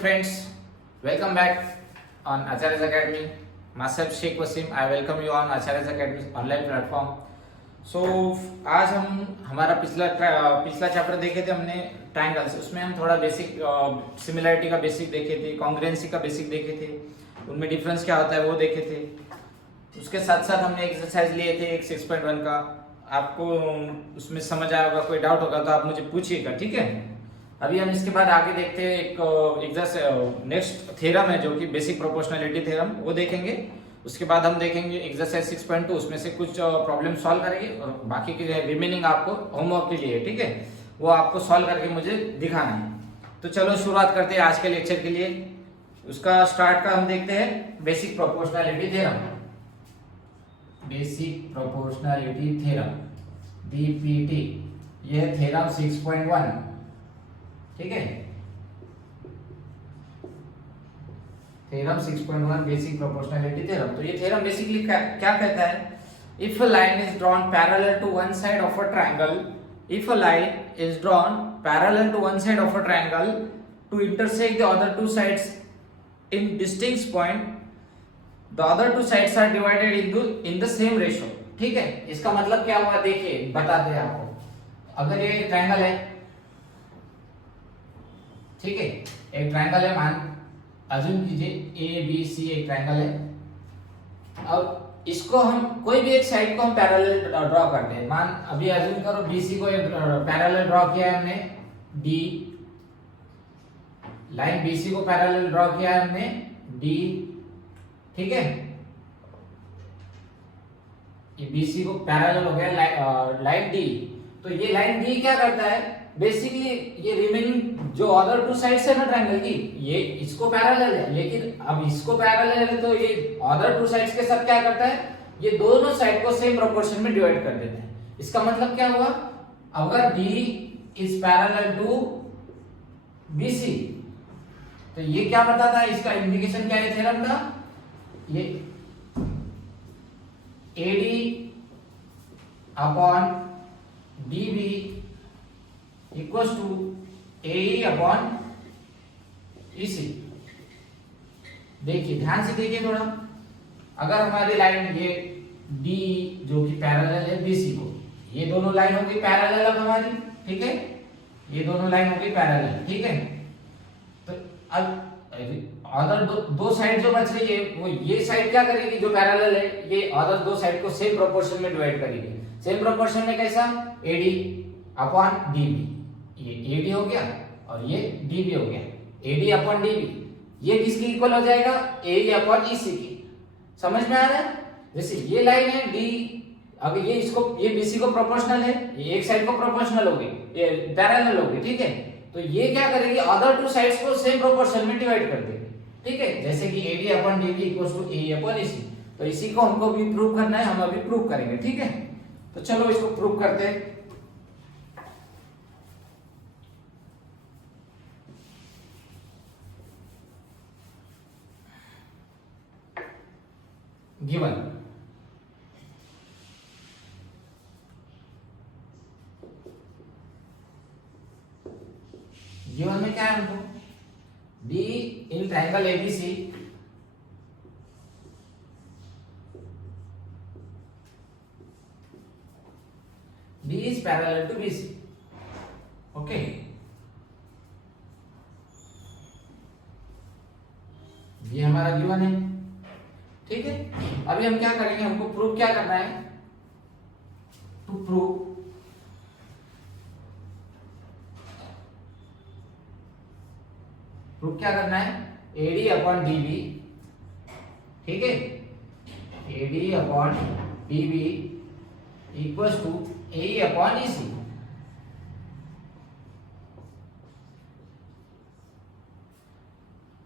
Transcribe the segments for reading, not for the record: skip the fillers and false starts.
friends, welcome back on Acharya's Academy. Myself Sheikh Wasim, I welcome you on Acharya's Academy online platform. So आज हम हमारा पिछला chapter देखे थे हमने ट्रायंगल्स, उसमें हम थोड़ा बेसिक सिमिलरिटी का बेसिक देखे थे, कॉन्ग्रुएंसी का बेसिक देखे थे, उनमें डिफरेंस क्या होता है वो देखे थे। उसके साथ साथ हमने एक्सरसाइज लिए थे एक 6.1 का। आपको उसमें समझ आया होगा, कोई डाउट होगा तो आप मुझे पूछिएगा, ठीक है। अभी हम इसके बाद आगे देखते हैं एक नेक्स्ट थ्योरम है जो कि बेसिक प्रोपोर्शनलिटी थ्योरम, वो देखेंगे। उसके बाद हम देखेंगे एक्सरसाइज 6.2, उसमें से कुछ प्रॉब्लम सॉल्व करेंगे और बाकी के रिमेनिंग आपको होमवर्क के लिए, ठीक है, वो आपको सॉल्व करके मुझे दिखाना है। तो चलो शुरुआत करते हैं आज के लेक्चर के लिए। उसका स्टार्ट का हम देखते हैं basic proportionality theorem. Basic proportionality theorem BPT, यह थ्योरम 6.1, ठीक है। Theorem 6.1 basic proportionality theorem. तो ये थ्योरम बेसिकली क्या कहता है? If a line is drawn parallel to one side of a triangle, if a line is drawn parallel to one side of a triangle to intersect the other two sides in distinct point, the other two sides are divided in the same ratio, ठीक है। इसका मतलब क्या हुआ देखिए, बताते हैं आपको। अगर ये ट्रायंगल है, ठीक है, एक ट्रायंगल है, मान अज्यूम कीजिए ए बी सी एक ट्रायंगल है। अब इसको हम कोई भी एक साइड को हम पैरेलल ड्रॉ करते हैं। मान अभी अज्यूम करो बीसी को एक पैरेलल ड्रॉ किया है हमने, डी लाइन बीसी को पैरेलल ड्रॉ किया है हमने, डी, ठीक है। ये बीसी को पैरेलल हो गया लाइन डी। तो ये लाइन डी क्या करता है बेसिकली, ये रिमेनिंग जो अदर टू साइड्स है ना ट्रायंगल की, ये इसको पैरेलल है, लेकिन अब इसको पैरेलल है तो ये अदर टू साइड्स के साथ क्या करता है, ये दोनों साइड को सेम प्रोपोर्शन में डिवाइड कर देता है। इसका मतलब क्या हुआ, अगर D is parallel to BC, तो ये क्या बताता है, इसका इंडिकेशन क्या है थ्योरम का, ये AD upon DB equals to A upon EC. देखिए ध्यान से देखिए थोड़ा, अगर हमारी लाइन ये डी जो कि पैरेलल है बीसी को, ये दोनों लाइन हो गई पैरेलल अब हमारी, ठीक है, ये दोनों लाइन हो गई पैरेलल, ठीक है। तो अब अदर दो साइड जो बच रही है, वो ये साइड क्या करेगी जो पैरेलल है, ये अदर दो साइड को सेम प्रोपोर्शन में डिवाइड करेगी। सेम प्रोपोर्शन में कैसा, एडी अपॉन डीबी, ये एडी हो गया और ये डीबी हो गया, एडी अपॉन डीबी, ये किसकी इक्वल हो जाएगा, ए अपॉन ईसी की। समझ में आ रहा है? जैसे ये लाइन है डी, अगर ये इसको, ये बीसी को प्रोपोर्शनल है, ये एक साइड को प्रोपोर्शनल हो गई, ये पैरेलल हो गई, ठीक है। तो ये क्या करेगी, अदर टू साइड्स को सेम प्रोपोर्शन में डिवाइड कर देगी, ठीक है। जैसे कि AD upon DB equals to A upon EC. तो इसी को हमको भी प्रूव करना है, हम अभी प्रूव करेंगे, ठीक है। तो चलो इसको प्रूव करते हैं। गिवन में क्या है हमको, D in triangle ABC, D is parallel to BC, okay. ये हमारा गिवन है, ठीक है। अभी हम क्या करेंगे, हमको प्रूव क्या करना है, टू प्रूव क्या करना है, एडी अपॉन डीबी, ठीक है, AD upon DB equals to A upon EC.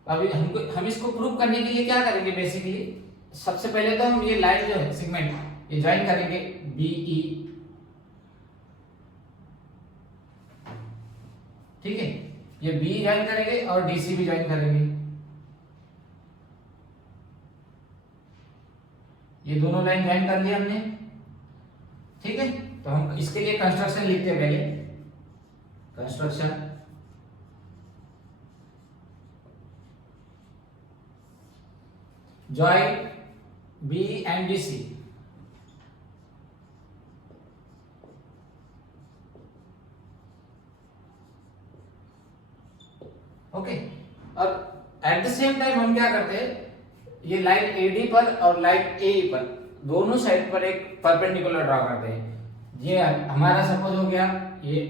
अभी हम इसको प्रूव करने के लिए क्या करेंगे, बेसिकली सबसे पहले तो हम ये लाइन जो है सेगमेंट ये ज्वाइन करेंगे बीई, ठीक है, ये बी ज्वाइन करेंगे और डीसी भी ज्वाइन करेंगे। ये दोनों लाइन ज्वाइन कर लिया हमने, ठीक है। तो हम इसके लिए कंस्ट्रक्शन लिखते हैं पहले, construction join B and BC। Okay, और एट द सेम टाइम हम क्या करते हैं, ये लाइन AD पर और लाइन AE पर दोनों साइड पर एक परपेंडिकुलर ड्रॉ करते हैं। ये हमारा सपोज हो गया, ये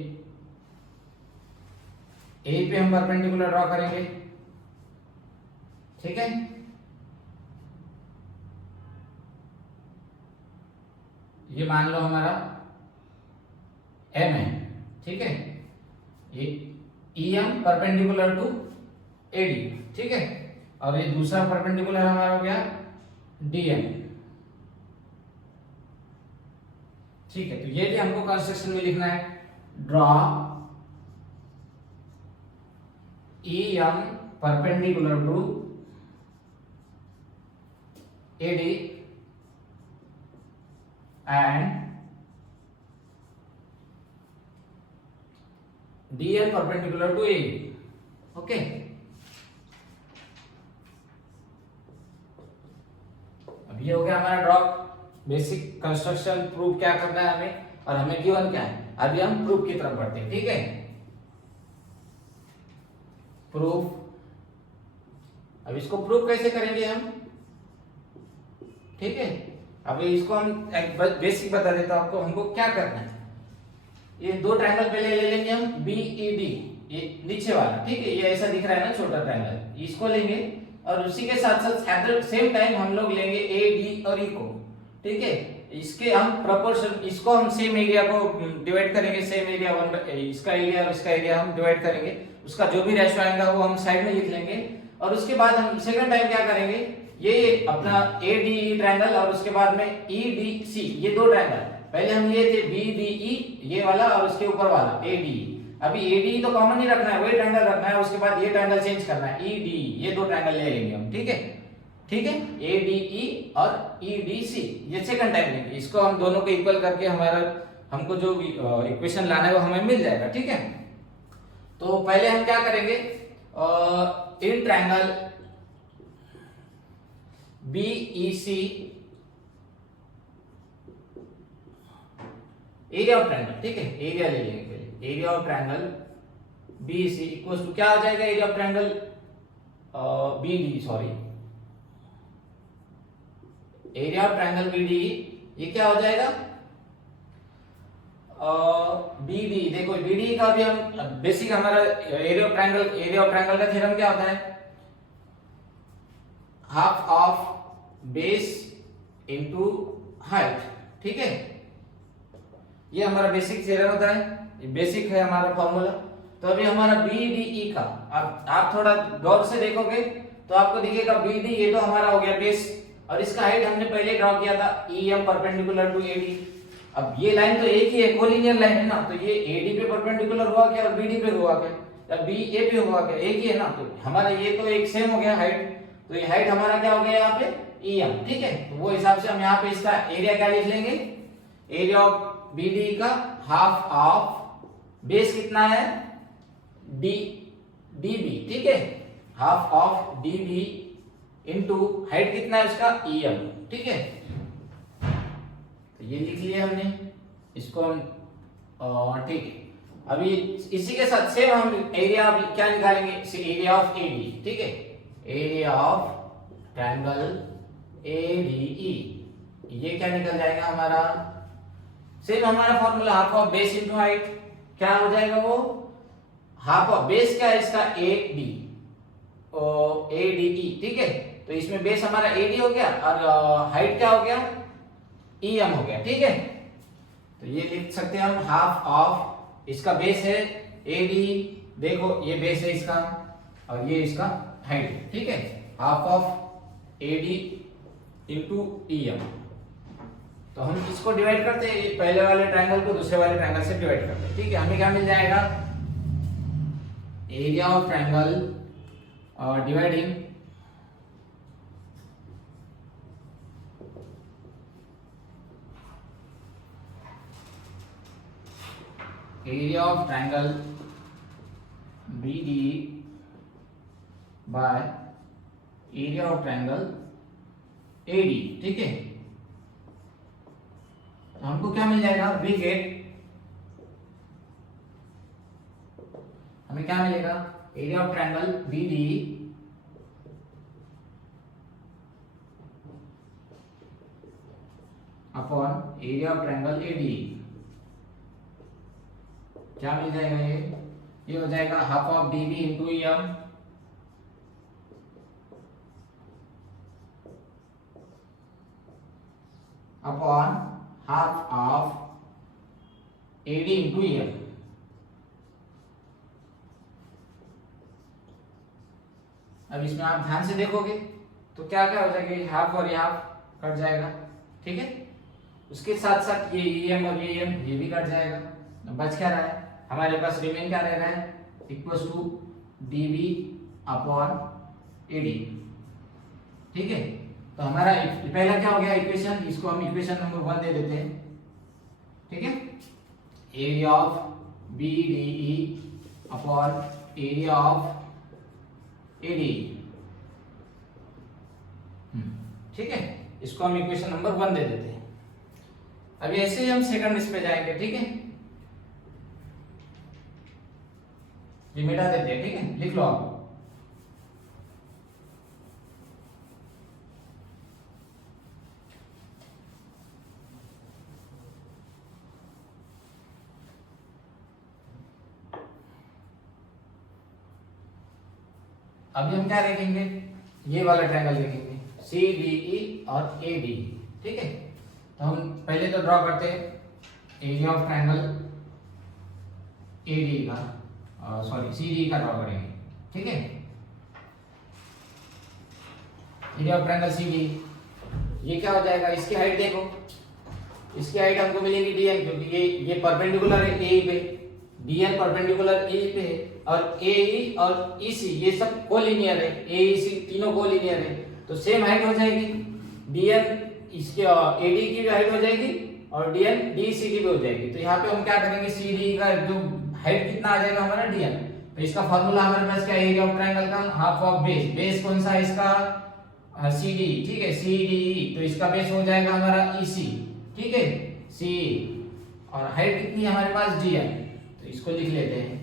A पे हम परपेंडिकुलर ड्रॉ करेंगे, ठीक है। ये मान लो हमारा M है, ठीक है। ये EM परपेंडिकुलर टू AD, ठीक है। और ये दूसरा परपेंडिकुलर हमारा हो गया DM, ठीक है। तो ये भी हमको कंस्ट्रक्शन में लिखना है, draw EM perpendicular to AD and DN perpendicular to AE, okay. अब ये हो गया हमारा ड्रॉ, बेसिक कंस्ट्रक्शन प्रूफ क्या करना है हमें, और हमें गिवन क्या है। अभी हम प्रूफ की तरफ बढ़ते हैं, ठीक है। प्रूफ, अब इसको प्रूफ कैसे करेंगे हम, ठीक है। अभी इसको हम एक बेसिक बता देता हूं आपको, हमको क्या करना है। ये दो ट्रायंगल पहले ले लेंगे हम BED, ये नीचे वाला, ठीक है। ये ऐसा दिख रहा है ना छोटा ट्रायंगल, इसको लेंगे और उसी के साथ साथ एट द सेम टाइम हम लोग लेंगे AD और E को, ठीक है। इसके हम प्रोपोर्शन, इसको हम सेम एरिया को डिवाइड करेंगे, सेम एरिया इसका एरिया और इसका एरिया हम डिवाइड करेंगे, उसका जो भी रेशियो आएगा वो हम साइड में लिख लेंगे। और उसके बाद हम सेकंड टाइम क्या करेंगे, ये अपना ADE ट्रायंगल और उसके बाद में EDC, ये दो ट्रायंगल पहले हम लिए थे BDE ये वाला और उसके ऊपर वाला ADE। अभी ADE तो कॉमन ही रखना है, वही ट्रायंगल रखना है, उसके बाद ये ट्रायंगल चेंज करना है EDE, ये दो ट्रायंगल ले लेंगे हम, ठीक है, ठीक है। ADE और EDC ये सेकंड टाइम लेंगे, इसको हम दोनों को इक्वल करके हमारा हमको जो इक्वेशन लाना है वो हमें मिल जाएगा, ठीक है। तो पहले हम क्या करेंगे, in triangle BEC area of triangle, ठीक है, एरिया ले लेंगे पहले। Area of triangle BEC equals to क्या आ जाएगा, area of triangle BD, sorry, area of triangle BDE ये क्या हो जाएगा, BD। देखो BDE का भी हम बेसिक हमारा एरिया ऑफ ट्रायंगल का थ्योरम क्या होता है, half of base into height, ठीक है। ये हमारा बेसिक थ्योरम होता है, ये बेसिक है हमारा फॉर्मूला। तो अभी हमारा BDE का आप थोड़ा गौर से देखोगे तो आपको दिखेगा BD ये तो हमारा हो गया बेस, और इसका हाइट हमने पहले ड्रॉ किया था EM परपेंडिकुलर टू AD। अब ये लाइन तो एक ही है, कोलिनियर लाइन है ना, तो ये AD पे परपेंडिकुलर हुआ क्या और BD पे हुआ क्या, या BA पे हुआ क्या, एक ही है ना। तो हमारा ये तो एक सेम हो गया हाइट, तो ये हाइट हमारा क्या हो गया यहाँ पे EM, ठीक है। तो वो हिसाब से हम यहाँ पे इसका एरिया क्या लिख लेंगे, एरिया ऑफ BD का हाफ ऑफ बेस कितना है DB, ठीक है, half of DB into height कितना है उसका EM, ठीक है। तो ये लिख लिया हमने, इसको हम ठीक है। अभी इसी के साथ सेम हम एरिया क्या निकालेंगे, एरिया ऑफ AD, ठीक है, एरिया ऑफ ट्रायंगल ADE, ये क्या निकल जाएगा हमारा, सेम हमारा formula half of base into height, क्या हो जाएगा वो, हाफ ऑफ बेस क्या है इसका ADE, ठीक है। तो इसमें बेस हमारा AD हो गया और हाइट क्या हो गया EM हो गया, ठीक है। तो ये लिख सकते हैं हम हाफ ऑफ, इसका बेस है AD, देखो ये बेस है इसका और ये इसका हाइट है, ठीक है, half of AD into EM। तो हम इसको डिवाइड करते हैं, पहले वाले ट्रायंगल को दूसरे वाले ट्रायंगल से डिवाइड करते हैं, ठीक है। हमें क्या मिल जाएगा, area of triangle dividing area of triangle BD by area of triangle AD, ठीक है। तो हमको क्या मिल जाएगा, वी गेट, हमें क्या मिलेगा, area of triangle BD upon area of triangle AD, क्या मिल जाएगा, ये हो जाएगा half of DB into M upon half of AD into M. अब इसमें आप ध्यान से देखोगे तो क्या क्या हो जाएगा, हाफ और ये हाफ कट जाएगा, ठीक है। उसके साथ साथ ये एम और ये एम ये भी कट जाएगा। बच क्या रहा है हमारे पास, रिमेन क्या रह रहा है, equals to DB upon AD, ठीक है। तो हमारा पहला क्या हो गया इक्वेशन, इसको हम इक्वेशन नंबर 1 दे देते हैं, ठीक है। Area of B D E upon area of AD, ठीक है। इसको हम इक्वेशन नंबर 1 दे देते हैं। अभी ऐसे ही हम सेकंड इस पे जाएंगे, ठीक है। ये मिटा देते हैं, ठीक है, लिख लो आप। अभी हम क्या देखेंगे, ये वाला ट्रायंगल देखेंगे, सी डी ई और ए डी, ठीक है। तो हम पहले तो ड्रॉ करते हैं area of triangle A D का, सॉरी सी डी का ड्रॉ करेंगे, ठीक है। Area of triangle C D, ये क्या हो जाएगा, इसकी हाइट देखो, इसकी हाइट हमको मिलेगी डीएन, क्योंकि ये परपेंडिकुलर है ए पे, डीएन परपेंडिकुलर ए पे है, और ए और ईसी ये सब कोलिनियर है, ए ईसी तीनों कोलिनियर है, तो सेम हाइट हो जाएगी। डीएन इसके एडी की भी हाइट हो जाएगी और डीएन डीसी की भी हो जाएगी। तो यहाँ पे हम क्या करेंगे, सीडी का जो हाइट कितना आ जाएगा हमारा डीएन, तो इसका फार्मूला हमारे पास क्या है, एरिया ऑफ ट्रायंगल का हाफ ऑफ बेस, बेस कौन सा है इसका सीडी, ठीक है, सीडी, तो इसका बेस हो जाएगा हमारा ईसी, ठीक है, सी, और हाइट कितनी है हमारे पास डीएन, तो इसको लिख लेते हैं,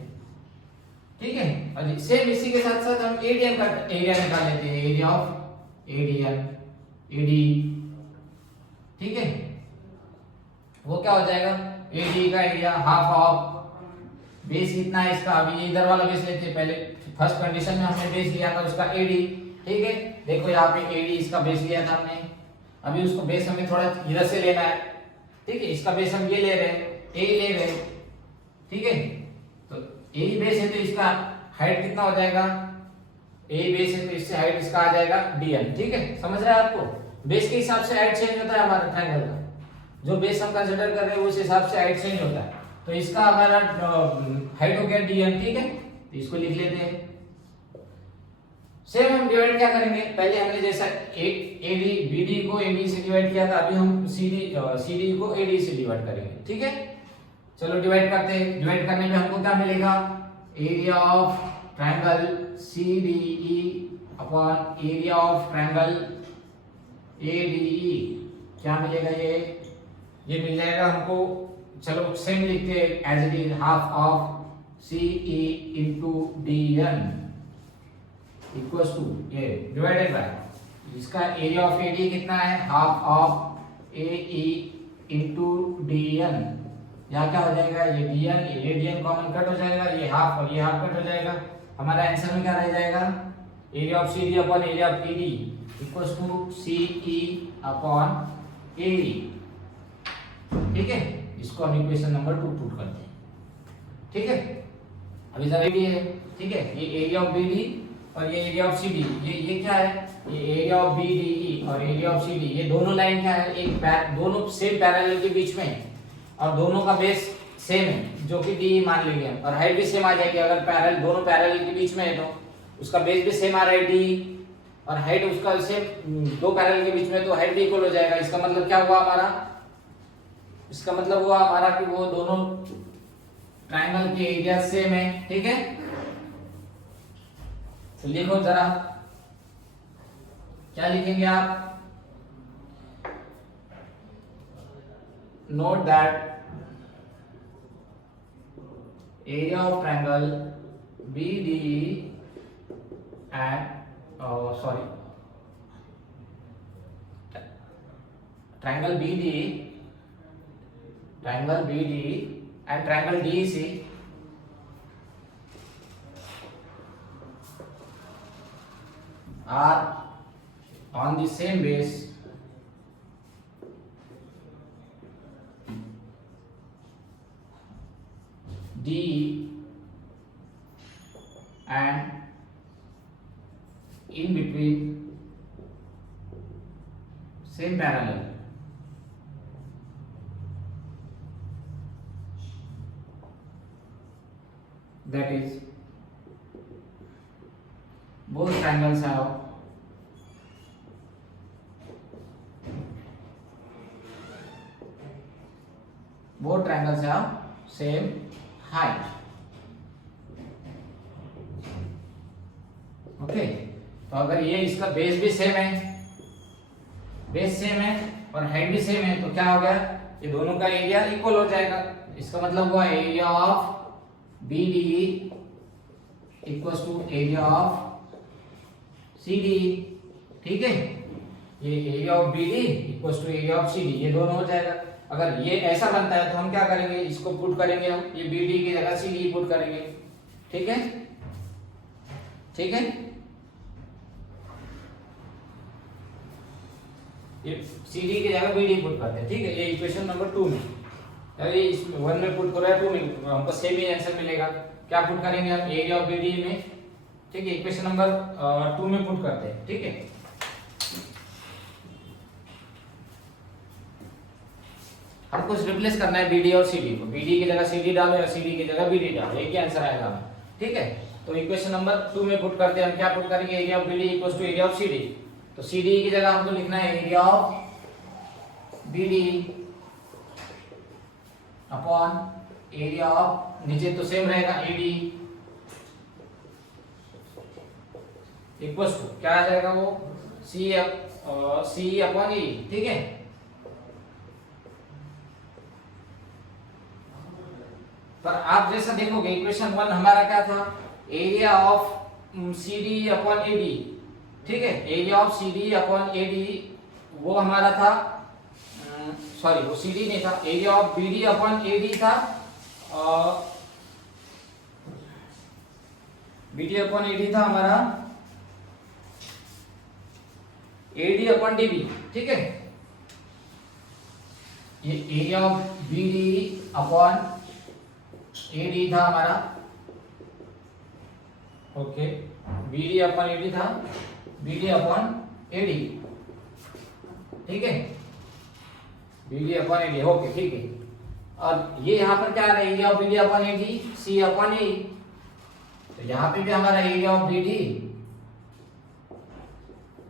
ठीक है। और सेम इसी के साथ साथ हम एडीएन का एरिया निकाल लेते हैं, एरिया ऑफ एडीएन एडी, ठीक है। वो क्या हो जाएगा, एडी का एरिया हाफ ऑफ बेस कितना है इसका, अभी इधर वाला बेस लेते हैं, पहले फर्स्ट कंडीशन में हमने बेस लिया था उसका एडी, ठीक है। देखो यहाँ पे एडी इसका बेस लिया था हमने, अभी उसको बेस हमें थोड़ा इधर से लेना है, ठीक है। इसका बेस हम ये ले रहे हैं, ए ले रहे हैं, ठीक है। तो ए बेस है तो इसका हाइट कितना हो जाएगा, ए बेस है तो इससे हाइट इसका आ जाएगा डीएन, ठीक है। समझ रहे हैं आपको, बेस के हिसाब से हाइट चेंज होता है हमारा ट्रायंगल का, जो बेस हम कंसीडर कर रहे हैं उस हिसाब से हाइट चेंज होता है। तो इसका हमारा हाइट हो गया डीएन, ठीक है। तो इसको लिख लेते हैं। सेम हम डिवाइड क्या करेंगे, पहले हमने जैसा एडी बीडी को एडी से डिवाइड किया था, अभी हम सीडी को एडी से डिवाइड करेंगे, ठीक है। चलो डिवाइड करते हैं। डिवाइड करने में हमको क्या मिलेगा, area of triangle CDE upon area of triangle ADE, क्या मिलेगा, ये मिल जाएगा हमको। चलो सेम लिखते हैं as it is, half of CE into DN equals to ये डिवाइडेड बाय इसका एरिया ऑफ एडी कितना है, half of AE into DN. यहाँ क्या हो जाएगा, ये डीएन ये डीएन कॉमन कट हो जाएगा, ये हाफ और ये हाफ कट हो जाएगा। हमारा आंसर में क्या रह जाएगा, area of CD upon area of AD equals to CE upon AD, ठीक है। इसको हम इक्वेशन नंबर 2 पुट करते हैं, ठीक है। अभी जरा एडी है, ठीक है, ये एरिया ऑफ बीडी और ये एरिया ऑफ सीडी, ये क्या है, ये एरिया ऑफ बीडीई और एरिया ऑफ सीडी, ये दोनों लाइन क्या है, एक दोनों सेम पैरेलल के बीच में है और दोनों का बेस सेम है, जो कि डी मान लेंगे हम, और हाइट भी सेम आ जाएगी। अगर पैरेलल दोनों पैरेलल के बीच में है तो उसका बेस भी सेम आ रहा है डी, और हाइट उसका सेम, दो पैरेलल के बीच में तो हाइट भी इक्वल हो जाएगा। इसका मतलब क्या हुआ हमारा, इसका मतलब हुआ हमारा कि वो दोनों ट्रायंगल के एरिया सेम है, ठीक है। तो लिखो जरा, क्या लिखेंगे आप, note that area of triangle BD and triangle BD and triangle DEC are on the same base D and in between same parallel. That is, both triangles have same height. Okay, तो अगर ये इसका base भी same है और height भी same है तो क्या हो गया, ये दोनों का एरिया इक्वल हो जाएगा। इसका मतलब हुआ area of BD equals to area of CD। ठीक है, ये area of BD equals to area of CD, ये दोनों हो जाएगा। अगर ये ऐसा बनता है तो हम क्या करेंगे, इसको पुट करेंगे, हम ये BD की जगह CD पुट करेंगे। ठीक है, ये CD की जगह BD पुट करते हैं। ठीक है, ये इक्वेशन नंबर 2 में, अरे इसमें 1 में पुट करो या 2 में, हमको सेम ही आंसर मिलेगा। क्या पुट करेंगे हम, एरिया ऑफ BD में। ठीक है, इक्वेशन नंबर 2 में पुट करते हैं। ठीक है, हम कुछ रिप्लेस करना है BD और CD को, BD की जगह CD डालो या CD की जगह BD डालो, एक ही आंसर आएगा। ठीक है, तो इक्वेशन नंबर 2 में पुट करते हैं हम। क्या पुट करेंगे, area of BD equals to area of CD। तो CD की जगह हमको लिखना है area of BD upon area of, नीचे तो सेम रहेगा AD इक्वल्स टू क्या आ जाएगा, वो C अपॉन E। ठीक है, पर आप जैसा देखोगे इक्वेशन 1 हमारा क्या था, area of CD upon AD। ठीक है, area of CD upon AD वो हमारा था, सॉरी वो CD नहीं था, area of BD upon AD था, BD अपॉन AD था हमारा AD अपॉन DB। ठीक है, ये area of BD upon AD था हमारा। ओके, BD अपॉन AD था, BD अपॉन AD। ठीक है, BD अपॉन AD। ओके, ठीक है, और ये यहाँ पर क्या आ रहा है, area of BD upon AD C upon E। तो यहाँ पे भी हमारा area of BD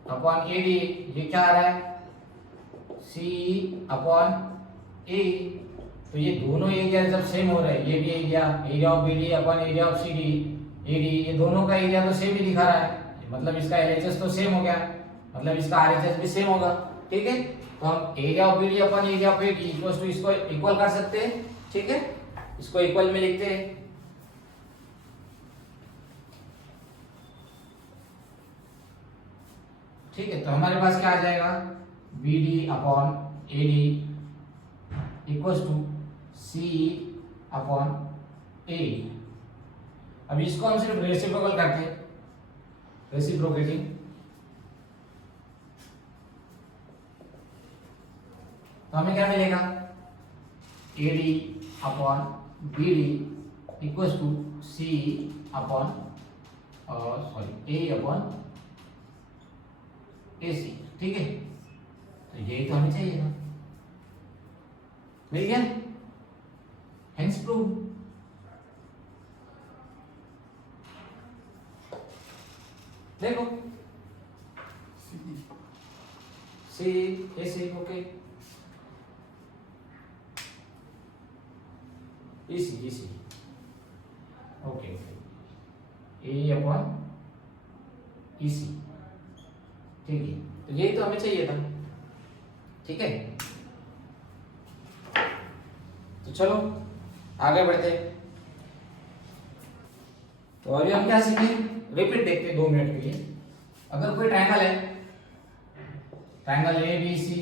upon AD, ये क्या आ रहा है, C अपॉन E। तो ये दोनों एरिया जब सेम हो रहे हैं, ये भी area of BD upon area of CD AD, ये दोनों का एरिया तो सेम ही दिखा रहा है, मतलब इसका LHS तो सेम हो गया, मतलब इसका RHS भी सेम होगा। ठीक है, तो हम area of BD upon area of AD equals to इसको इक्वल कर सकते हैं। ठीक है, इसको इक्वल में लिखते हैं। ठीक है, तो हमारे पास क्या आ जाएगा, BD upon AD equals to C upon A। अब इसको हम सिर्फ रेसिप्रोकल करते हैं, रेसिप्रोकेटिंग। तो हमें क्या मिलेगा, AD upon BD equals to C upon A upon AC। ठीक है, तो यही तो हमें चाहिए था, मिल गया, हेंस प्रूव। देखो C AC, okay, EC okay, A upon EC। ठीक है, तो यही तो हमें चाहिए था। ठीक है, तो चलो आगे बढ़ते हैं। तो अभी हम क्या सीखें, रिपीट देखते हैं 2 मिनट के लिए। अगर कोई ट्रायंगल है, ट्रायंगल ए बी सी,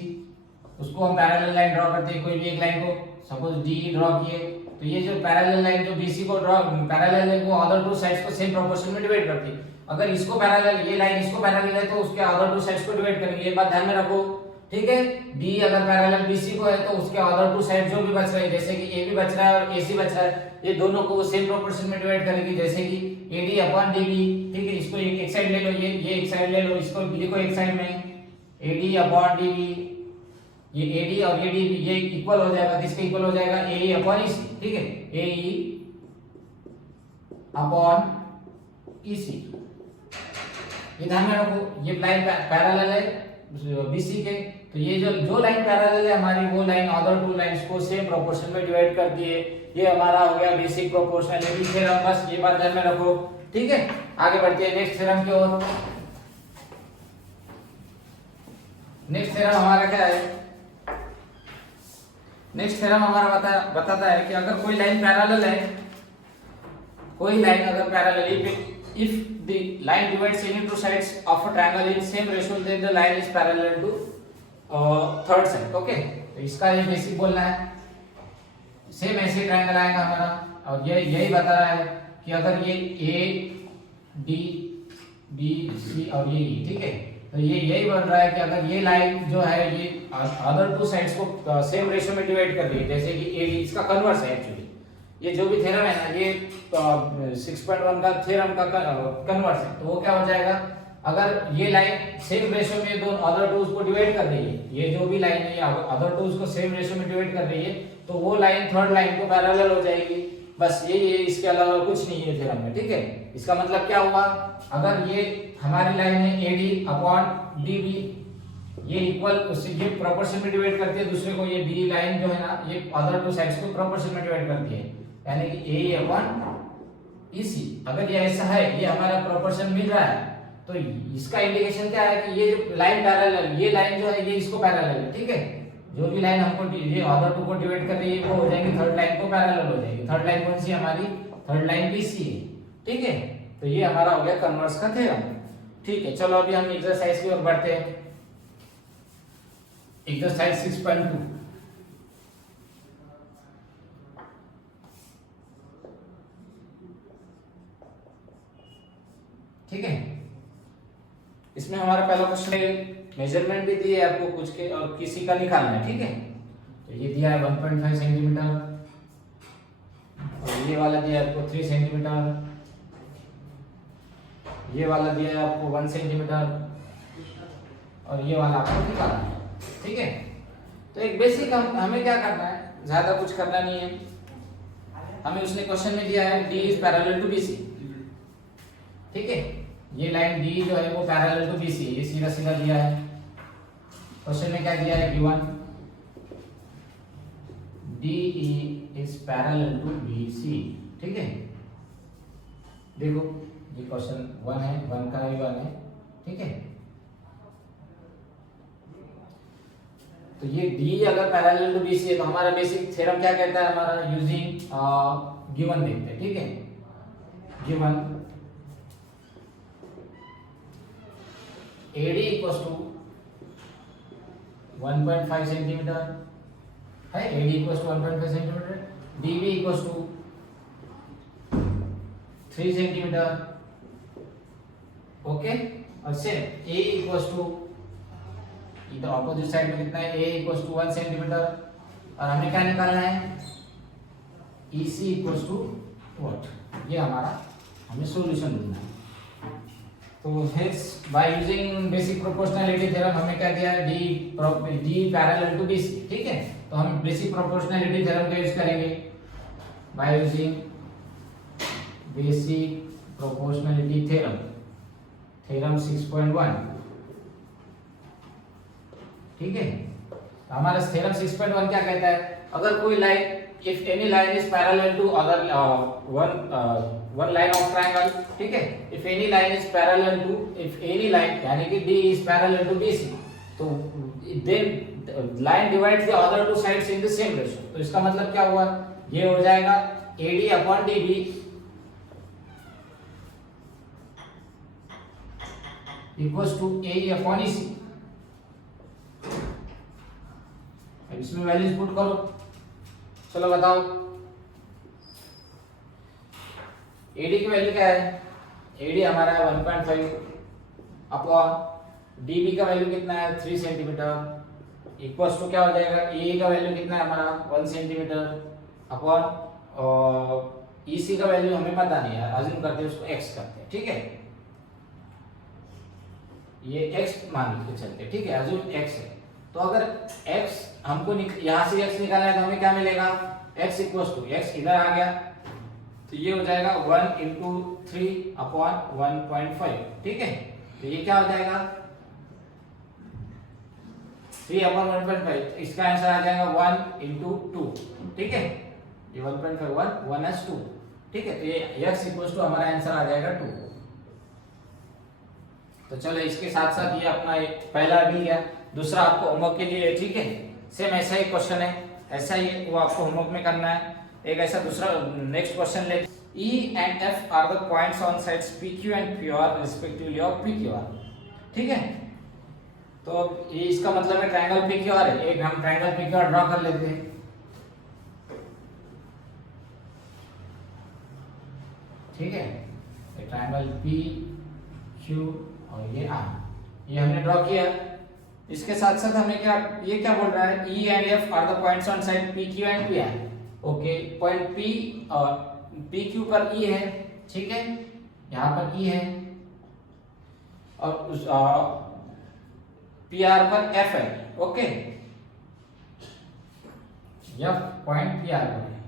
उसको हम पैरेलल लाइन ड्रॉ करते हैं, कोई भी एक लाइन को, सपोज डी ड्रॉ किए, तो ये जो पैरेलल लाइन जो बीसी को ड्रॉ पैरेलल है वो अदर टू साइड्स को सेम प्रोपोर्शन में डिवाइड करती है। अगर इसको पैरेलल, ये लाइन इसको पैरेलल है तो उसके अदर टू साइड्स को डिवाइड करेंगे, ये बात ध्यान में रखो, ठीक है। डी अगर पैरेलल बीसी को है तो उसके अदर टू साइड जो भी बच रहे हैं, जैसे कि ए भी बच रहा है और एसी बच रहा है, ये दोनों को सेम प्रोपोर्शन में डिवाइड करेंगे, जैसे कि एडी अपॉन डीबी, ठीक है। इसको एक साइड ले लो, ये एक साइड ले लो, इसको लिखो एक साइड में एडी अपॉन डीबी, ये एडी और ये डीबी ये इक्वल हो जाएगा, किसके इक्वल हो जाएगा, ए अपॉन ईसी, ठीक है, ए अपॉन ईसी। ये ध्यान में रखो, ये लाइन पैरेलल है बीसी के, तो ये जो लाइन पैरेलल है हमारी, वो लाइन अदर टू लाइंस को सेम प्रोपोर्शन में डिवाइड करती है। ये हमारा हो गया बेसिक प्रोपोर्शनलिटी थ्योरम, बस ये बात ध्यान में रखो, ठीक है। आगे बढ़ते हैं नेक्स्ट थ्योरम की ओर। नेक्स्ट थ्योरम हमारा क्या है, नेक्स्ट थ्योरम हमारा बताता है कि अगर कोई लाइन पैरेलल है, कोई लाइन अगर parallel, if the line divides any two sides of a triangle in same ratio, then the line is parallel to third side, okay। तो इसका ये बेसिक बोलना है, सेम ऐसे ट्रायंगल आएगा हमारा, और ये यही बता रहा है कि अगर ये ए डी बी सी और ये ई, ठीक है, तो ये यही बोल रहा है कि अगर ये लाइन जो है ये अदर टू साइड्स को सेम रेशियो में डिवाइड कर रही है, जैसे कि ए डी, इसका कन्वर्स है एक्चुअली, ये जो भी थ्योरम है ना, ये 6.1 का थ्योरम का कन्वर्स है, तो वो क्या हो जाएगा, अगर ये लाइन सेम रेशियो में दो अदर टूज को डिवाइड कर रही है, ये जो भी लाइन है ये अदर टूज को सेम रेशियो में डिवाइड कर रही है, तो वो लाइन थर्ड लाइन को पैरेलल हो जाएगी, बस ये इसके अलावा कुछ नहीं है थ्योरम में, ठीक है। इसका मतलब क्या हुआ, अगर ये हमारी लाइन है एडी अपॉन डीबी, ये इक्वल उससे ये प्रोपोर्शन में डिवाइड करती है दूसरे को, ये डी लाइन जो है ना ये अदर टू साइड्स को प्रोपोर्शन में डिवाइड करती है, यानी कि ए अपॉन ईसी। अगर ये ऐसा है, ये हमारा प्रोपोर्शन मिल रहा है, तो इसका इंडिकेशन क्या है कि ये जो लाइन पैरेलल, ये लाइन जो है ये इसको पैरेलल है, ठीक है। जो भी लाइन हमको ये अदर टू को डिवाइड कर रही है वो हो जाएगी थर्ड लाइन को पैरेलल हो जाएगी। थर्ड लाइन कौन सी हमारी, थर्ड लाइन बीसी है, ठीक है। तो ये हमारा हो गया कन्वर्स का थ्योरम, ठीक है। चलो अभी हम एक्सरसाइज की ओर बढ़ते हैं। एक्सरसाइज 6.2, ठीक है। इसमें हमारा पहला क्वेश्चन है, मेजरमेंट भी दिए आपको कुछ के और किसी का निकालना है, ठीक है। तो ये दिया है 1.5 सेंटीमीटर, और ये वाला दिया है आपको 3 सेंटीमीटर, ये वाला दिया है आपको 1 सेंटीमीटर, और ये वाला आपको निकालना है, ठीक है। तो एक बेसिक हमें क्या करना है, ज्यादा कुछ करना नहीं है, हमें उसने क्वेश्चन में दिया है D is parallel to BC, ठीक है। ये लाइन डी जो है वो पैरेलल टू बीसी, ये सीधा सीधा दिया है। क्वेश्चन में क्या दिया है, given D is parallel to BC, ठीक है। देखो ये क्वेश्चन 1 है, 1 का भी 1 है, ठीक है। तो ये डी अगर पैरेलल टू बीसी है तो हमारा बेसिक थ्योरम क्या कहता है, हमारा यूजिंग गिवन देखते हैं, ठीक है। Given AD equals to 1.5 centimetre है, AD equals to 1.5 centimetre, DB equals to 3 centimetre, okay. और सेम A इक्वल्स टू, इधर ऑपोजिट साइड में कितना है, A इक्वल्स टू 1 सेंटीमीटर, और हमें क्या निकालना है, EC इक्वल्स टू व्हाट, ये हमारा हमें सॉल्यूशन ढूंढना है। तो hence by using basic proportionality theorem हमें क्या दिया है, डी पैरेलल टू बीसी, ठीक है। तो हम बेसिक प्रोपोर्शनलिटी थ्योरम का यूज करेंगे by using basic proportionality theorem, theorem 6.1, ठीक है। तो हमारा थ्योरम 6.1 क्या कहता है, अगर कोई line, if any line is parallel to other one line of triangle, ठीक है। if any line is parallel to, if any line यानी कि D is parallel to BC, तो then line divides the other two sides in the same ratio. तो इसका मतलब क्या हुआ, ये हो जाएगा AD upon DB equals to AE upon EC। अब इसमें वैल्यूज पुट करो, चलो बताओ। AD की वैल्यू क्या है, AD हमारा है 1.5 अपॉन DB का वैल्यू कितना है 3 सेंटीमीटर इक्वल्स टू क्या हो जाएगा, AE का वैल्यू कितना है हमारा 1 सेंटीमीटर अपॉन EC का वैल्यू हमें पता नहीं है, अज्यूम करते हैं उसको x करते हैं, ठीक है। ये x मान के चलते हैं, ठीक है, अज्यूम x है। तो अगर x हमको यहाँ से x निकालना है तो हमें क्या मिलेगा, x इक्वल्स टू x इधर आ गया तो ये हो जाएगा 1 इंटू 3 अपॉन 1.5, ठीक है। तो ये क्या हो जाएगा 3 अपॉन 1.5, इसका आंसर आ जाएगा 1 इंटू 2, ठीक है। ये 1.5 1 1 2, ठीक है। तो ये x इक्वल्स टू हमारा आंसर आ जाएगा 2। तो चलो इसके साथ साथ ये अपना पहला मिल गया, दूसरा आपको होमवर्क के लिए, ठीक है, सेम ऐसा ही क्वेश्चन है, ऐसा ही वो आपको होमवर्क में करना है। एक ऐसा दूसरा नेक्स्ट क्वेश्चन ले, E and F are the points on sides PQ and PR respectively of PQR, ठीक है। तो ये इसका मतलब है ट्रायंगल PQR है, एक हम ट्रायंगल PQR ड्रॉ कर लेते हैं। ठीक है, ट्रायंगल PQ और ये R, ये हमने ड्रॉ किया। इसके साथ साथ हमें क्या, ये क्या बोल रहा है, E and F are the points on side PQ and PR, okay. Point P और PQ पर E है, ठीक है, यहाँ पर E है, और उस PR पर F है, ओके। F पॉइंट PR पर है,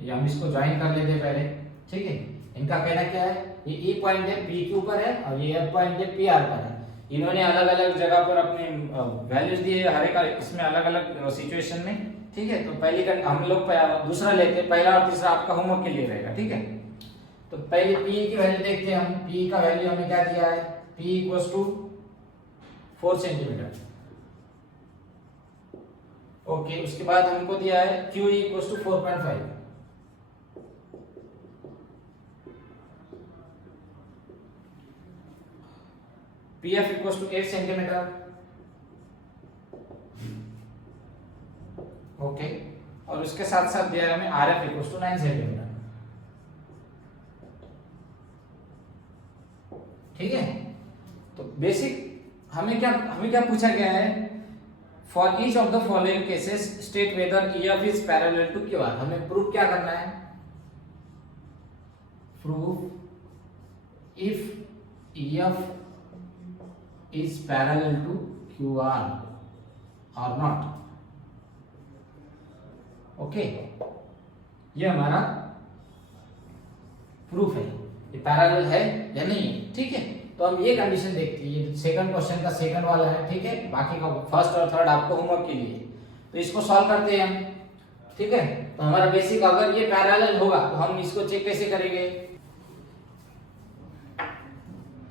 ये हम इसको ज्वाइन कर लेते हैं पहले, ठीक है। इनका कहना क्या है, ये E पॉइंट है PQ पर है और ये F पॉइंट है PR पर है। इन्होंने अलग अलग जगह पर अपने वैल्यूज दिए हर एक इसमें अलग अलग सिचुएशन में, ठीक है। तो पहली का हम लोग दूसरा लेते हैं, पहला और तीसरा आपका होमवर्क के लिए रहेगा, ठीक है। तो पहले P की वैल्यू देखते हैं हम। P का वैल्यू हमें क्या दिया है, P equals to 4 centimetre, okay. उसके बाद हमको दिया है Q equals to 4.5, PF equals to 8 centimetre, okay. और उसके साथ साथ दिया है हमें RF इक्वल्स टू 9 सेंटीमीटर, ठीक है। तो बेसिक हमें क्या पूछा गया है, for each of the following cases state whether EF is parallel to QR। हमें प्रूफ क्या करना है, proof if EF is parallel to QR or not, okay. ये हमारा प्रूफ है, ये पैरेलल है या नहीं है, ठीक है। तो हम ये कंडीशन देखते हैं, ये सेकंड क्वेश्चन का सेकंड वाला है, ठीक है। बाकी का फर्स्ट और थर्ड आपको होमवर्क के लिए। तो इसको सॉल्व करते हैं हम, ठीक है। तो हमारा बेसिक, अगर ये पैरेलल होगा तो हम इसको चेक कैसे करेंगे।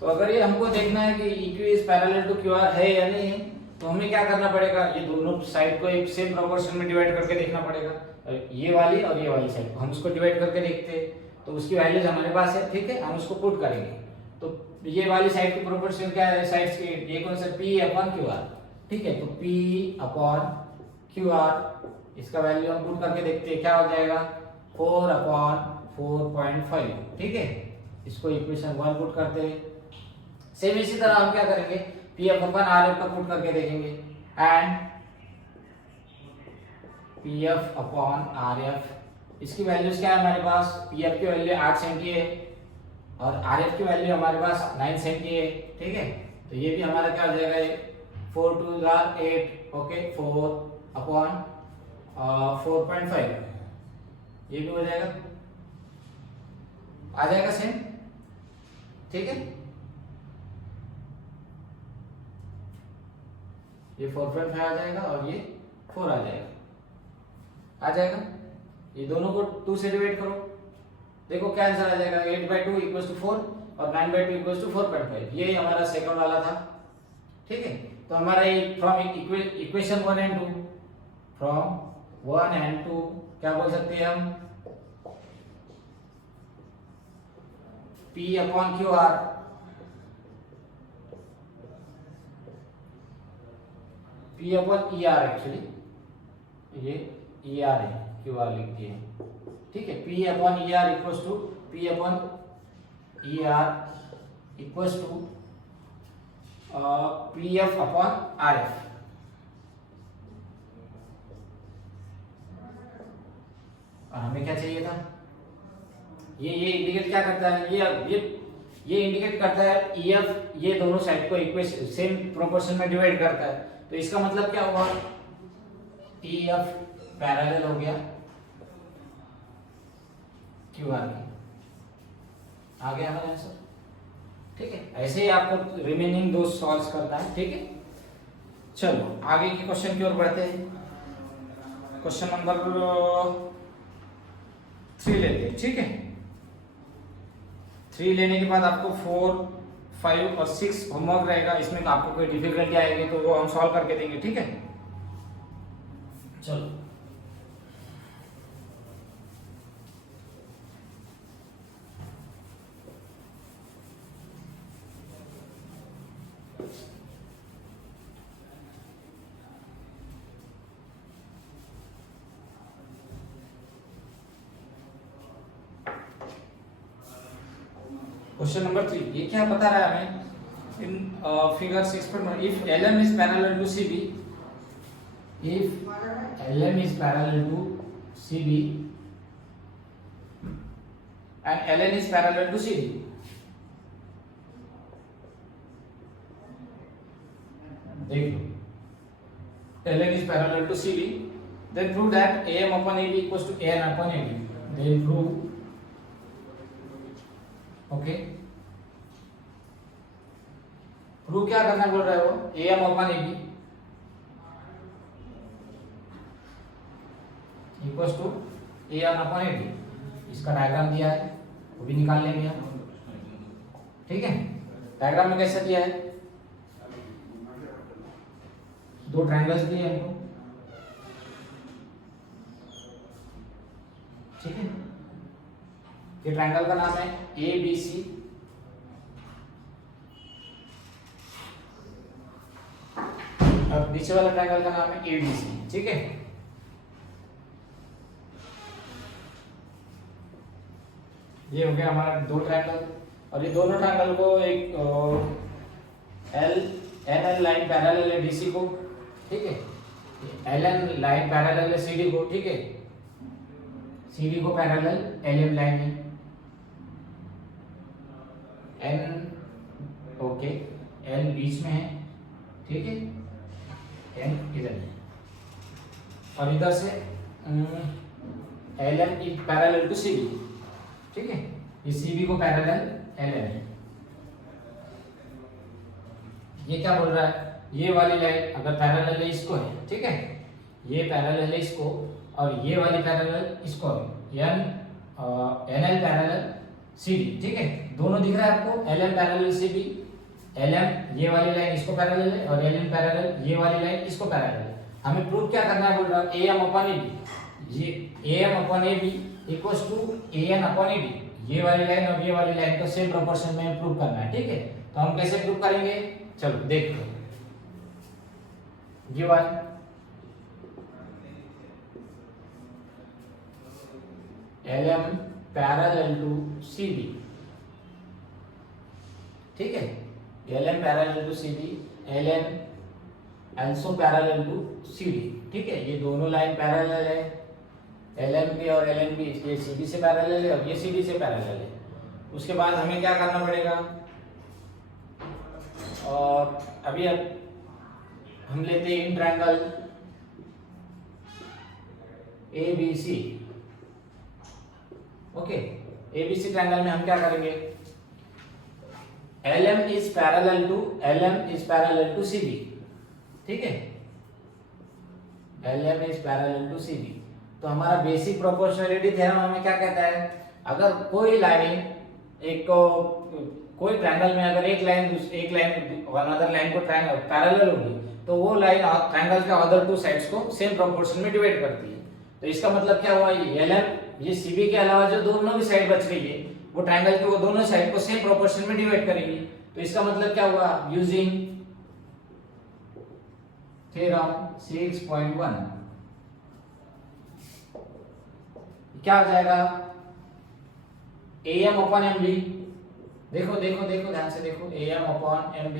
तो अगर ये हमको देखना है कि EQ is parallel to QR है या नहीं है, तो हमें क्या करना पड़ेगा, ये दोनों साइड को एक सेम प्रोपोर्शन में डिवाइड करके देखना पड़ेगा। ये वाली और ये वाली साइड को हम उसको डिवाइड करके देखते हैं, तो उसकी वैल्यूज हमारे पास है, ठीक है। हम उसको पुट करेंगे। तो ये वाली साइड की प्रोपोर्शन क्या है, साइड्स की, ये कौन सा, P अपॉन QR, ठीक है। तो P अपॉन QR, इसका वैल्यू हम पुट करके देखते हैं, क्या हो जाएगा 4 अपॉन 4.5, ठीक है। इसको इक्वेशन 1 पुट करते हैं। सेम इसी तरह हम क्या करेंगे, PF अपन RF का पुट करके देखेंगे, एंड PF अपॉन RF, इसकी वैल्यूज क्या है हमारे पास, PF की वैल्यू 8 सेंटी है और RF की वैल्यू हमारे पास 9 सेंटी है, ठीक है। तो ये भी हमारा क्या हो जाएगा, 4 2 8, ओके, 4 अपॉन 4.5, ये भी हो जाएगा, आ जाएगा सेम, ठीक है। ये 4.5 आ जाएगा और ये 4 आ जाएगा। ये दोनों को 2 से डिवाइड करो, देखो क्या आंसर आ जाएगा, 8/2 इक्वल्स टू 4 और 9/2 इक्वल्स टू 4.5। ये हमारा सेकंड वाला था, ठीक है। तो हमारा from equation 1 and 2, from 1 and 2 क्या बोल सकते हैं हम, P upon Q R, P upon E R, actually ये ई आर है, क्यू आर लिख दिए, ठीक है। P upon E R equals to P upon E R equals to P F upon R F. और हमें क्या चाहिए था, ये इंडिकेट क्या करता है, ये इंडिकेट करता है ई एफ ये दोनों साइड को इक्वेशन सेम प्रोपोर्शन में डिवाइड करता है। तो इसका मतलब क्या हुआ, ई एफ पैरेलल हो गया क्यू आर के, आ गया हमारा आंसर, ठीक है। ऐसे ही आपको रिमेनिंग दो सॉल्व करना है, ठीक है। चलो आगे के क्वेश्चन की ओर बढ़ते हैं। क्वेश्चन नंबर 3 लेते हैं, ठीक है। 3 लेने के बाद आपको 4, 5 और 6 होमवर्क रहेगा, इसमें आपको कोई डिफिकल्टी आएगी तो वो हम सॉल्व करके देंगे, ठीक है। चलो क्वेश्चन नंबर 3, ये क्या बता रहा है हमें, in figure 6.1, if LM is parallel to CB, if LM is parallel to CB and LN is parallel to CD, देख लो, LN is parallel to CB, then prove that AM upon AB equals to AN upon AD, then prove, okay, prove क्या करना बोल रहा है वो, AM upon AB equals to AN upon AD, इसका diagram दिया है वो भी निकाल लेंगे हम, ठीक है। डायग्राम में कैसे दिया है, दो ट्रायंगल्स दिए हमको, ठीक है। ये ट्रायंगल का नाम है ABC, अब नीचे वाला ट्रायंगल का नाम है ADC, ठीक है। ये हो गया हमारा दो ट्रायंगल, और ये दोनों ट्रायंगल को एक NL लाइन पैरेलल है DC को, ठीक है। LN लाइन पैरेलल है CD को, ठीक है। CD को पैरेलल LM लाइन है, N ओके, L बीच में है, ठीक है, N इधर है, और इधर से LN is parallel to CB, ठीक है। ये CB को पैरेलल LN है। ये क्या बोल रहा है, ये वाली लाइन अगर पैरेलल है इसको है, ठीक है, ये पैरेलल है इसको, और ये वाली पैरेलल इसको है, NL पैरेलल CD, ठीक है। दोनों दिख रहा है आपको, LM पैरेलल CB, LM ये वाली लाइन इसको पैरेलल है, और LN पैरेलल ये वाली लाइन इसको पैरेलल है। हमें प्रूव क्या करना है बोल रहा है, AM अपॉन AB, ये AM upon AB equals to AN upon AD, ये वाली लाइन और ये वाली लाइन को सेम प्रोपोर्शन में प्रूव करना है, ठीक है। तो हम कैसे प्रूव करेंगे, चलो देख लो, given LM parallel to CB, ठीक है। LM parallel to CB, LN also parallel to CD, ठीक है। ये दोनों लाइन पैरेलल है, LM भी और LN भी, ये CB से पैरेलल है और ये CD से पैरेलल है। उसके बाद हमें क्या करना पड़ेगा, और अभी हम लेते हैं in triangle ABC, okay. ABC triangle में हम क्या करेंगे, LM is parallel to CB, ठीक है। LM is parallel to CB, तो हमारा बेसिक प्रोपोर्शनलिटी थ्योरम हमें क्या कहता है, अगर कोई लाइन एक कोई ट्रायंगल में अगर एक लाइन अनदर लाइन को पैरेलल होगी तो वो लाइन ट्रायंगल के अदर टू साइड्स को सेम प्रोपोर्शन में डिवाइड करती है। तो इसका मतलब क्या हुआ, ये LM ये CB के अलावा जो दोनों भी साइड बच रही है वो ट्रायंगल के वो दोनों साइड को सेम प्रोपोर्शन में डिवाइड करेगी। तो इसका मतलब क्या हुआ, यूजिंग थ्योरम 6.1 क्या हो जाएगा, AM/MB, देखो देखो देखो ध्यान से देखो, AM/MB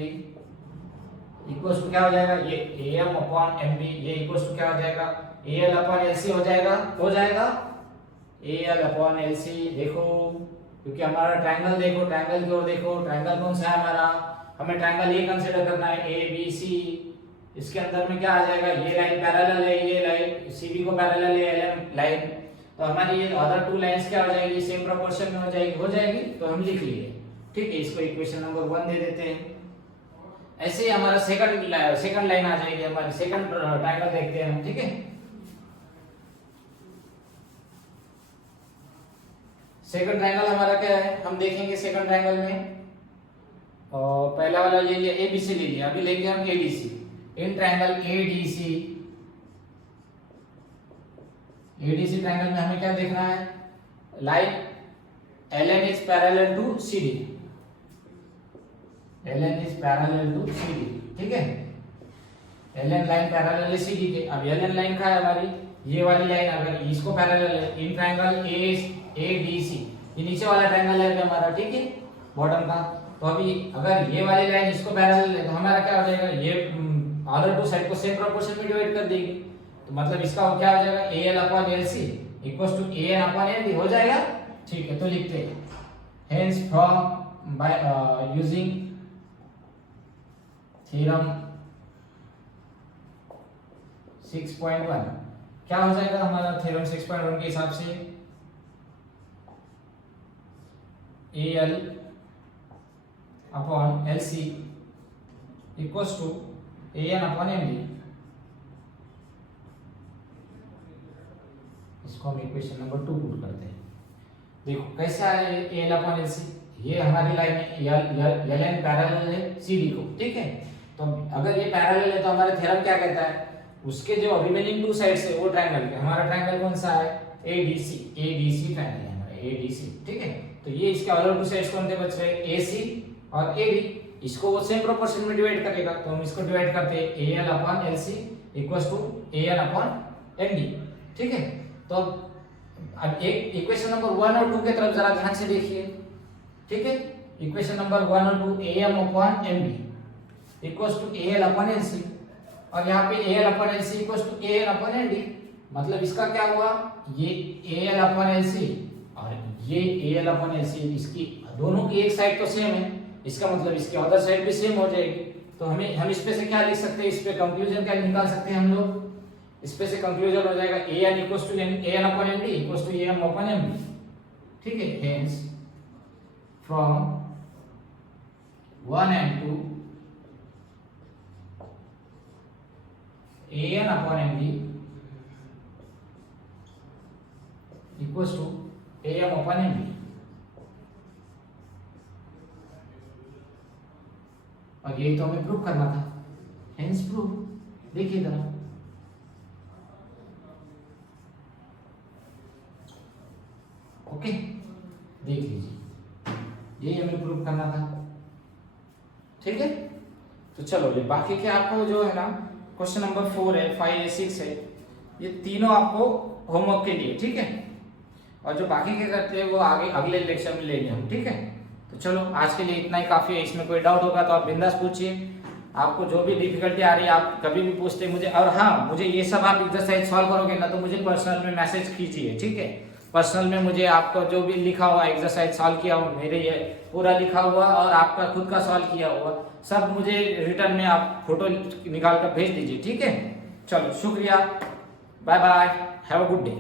इक्वल्स टू क्या हो जाएगा, ये AM/MB ये इक्वल्स टू क्या हो जाएगा, AL/LC हो जाएगा, AL/LC। देखो क्योंकि हमारा ट्रायंगल देखो, ट्रायंगल की ओर देखो, ट्रायंगल कौन सा है हमारा, हमें ट्रायंगल ए कंसीडर करना है, ABC। इसके अंदर में क्या आ जाएगा, ये लाइन पैरेलल है, ये लाइन CB को पैरेलल है LM लाइन, तो हमारी ये अदर टू लाइंस क्या हो जाएगी, सेम प्रोपोर्शन में हो जाएगी, तो हम लिख लिए। ठीक है, इसको इक्वेशन नंबर 1 दे देते हैं। ऐसे ही हमारा सेकंड लाइन आ जाएगी, हमारी सेकंड ट्रायंगल देखते हैं हम। ठीक है, सेकंड ट्रायंगल हमारा क्या है, हम देखेंगे सेकंड ट्रायंगल में, और पहला वाला ले लिया ABC ले लिया, अभी लेंगे हम ADC। In triangle ADC triangle में हमें क्या देखना है, line LN is parallel to CD, LN is parallel to CD। ठीक है, LN लाइन पैरेलल है CD के। अब LN लाइन का है हमारी ये वाली लाइन, अगर इसको पैरेलल है इन ट्रायंगल ADC, ये नीचे वाला ट्रायंगल है हमारा, ठीक है, बॉटम का। तो अभी अगर ये वाली लाइन इसको पैरेलल है तो हमारा क्या हो जाएगा, ये अदर टू साइड को सेम प्रोपोर्शन में डिवाइड कर देगी। तो मतलब इसका क्या हो जाएगा, AL/LC इक्वल्स टू AN/MB हो जाएगा। ठीक है, तो लिखते हैं hence from by using theorem 6.1 क्या हो जाएगा हमारा, थ्योरम 6.1 के हिसाब से AL/LC इक्वल्स टू AN/MB। इसको हम इक्वेशन नंबर 2 पुट करते हैं। देखो कैसे आया AL/LC, ये हमारी लाइन है, LN पैरेलल है CD को। ठीक है, तो अगर ये पैरेलल है तो हमारा थ्योरम क्या कहता है, उसके जो रिमेनिंग टू साइड्स है वो ट्रायंगल के, हमारा ट्रायंगल कौन सा है, ADC ट्रायंगल है हमारा ADC। ठीक है, तो ये इसके अदर टू साइड्स कौन से बच रहे हैं, AC और AD, इसको वो सेम प्रोपोर्शन में डिवाइड करेगा, तो हम इसको डिवाइड करते हैं AL/LC इक्वल्स टू AN/MB। ठीक है, तो अब एक इक्वेशन नंबर 1 और 2 की तरफ जरा ध्यान से देखिए। ठीक है, इक्वेशन नंबर 1 और 2 AM/MB इक्वल्स टू AL/LC, और यहाँ पे AL/LC इक्वल्स टू AN/MD। मतलब इसका क्या हुआ, ये AL/LC और ये AL/LC, इसकी दोनों की एक साइड तो सेम है, इसका मतलब इसकी अदर साइड भी सेम हो जाएगी। तो हम इस पे से क्या लिख सकते हैं, इस पे कंक्लूजन क्या निकाल सकते हैं हम लोग, इस पे से कंक्लूजन हो जाएगा AN equals to AN/MD equals to AM/MB। ठीक है, hence from 1 and 2 AN/MD equals to AM/MB। और यही तो हमें प्रूव करना था, हेंस प्रूव। देखिए जरा, ओके, देख लीजिए, यही हमें प्रूव करना था। ठीक है, तो चलो ये बाकी के आपको जो है ना, क्वेश्चन नंबर 4 है, 5 है, 6 है, ये तीनों आपको होमवर्क के लिए। ठीक है, और जो बाकी के करते हैं वो आगे अगले लेक्चर में लेंगे हम। ठीक है, तो चलो आज के लिए इतना ही काफी है। इसमें कोई डाउट होगा तो आप बिंदास पूछिए, आपको जो भी डिफिकल्टी आ रही है आप कभी भी पूछते मुझे। और हाँ, मुझे ये सब आप एक्सरसाइज सॉल्व करोगे ना तो मुझे पर्सनल में मैसेज कीजिए। ठीक है, पर्सनल में मुझे आपका जो भी लिखा हुआ एक्सरसाइज सॉल्व किया हुआ, मेरे ये पूरा लिखा हुआ और आपका खुद का सॉल्व किया हुआ सब मुझे रिटर्न में आप फोटो निकाल कर भेज दीजिए। ठीक है, चलो शुक्रिया, bye bye, have a good day.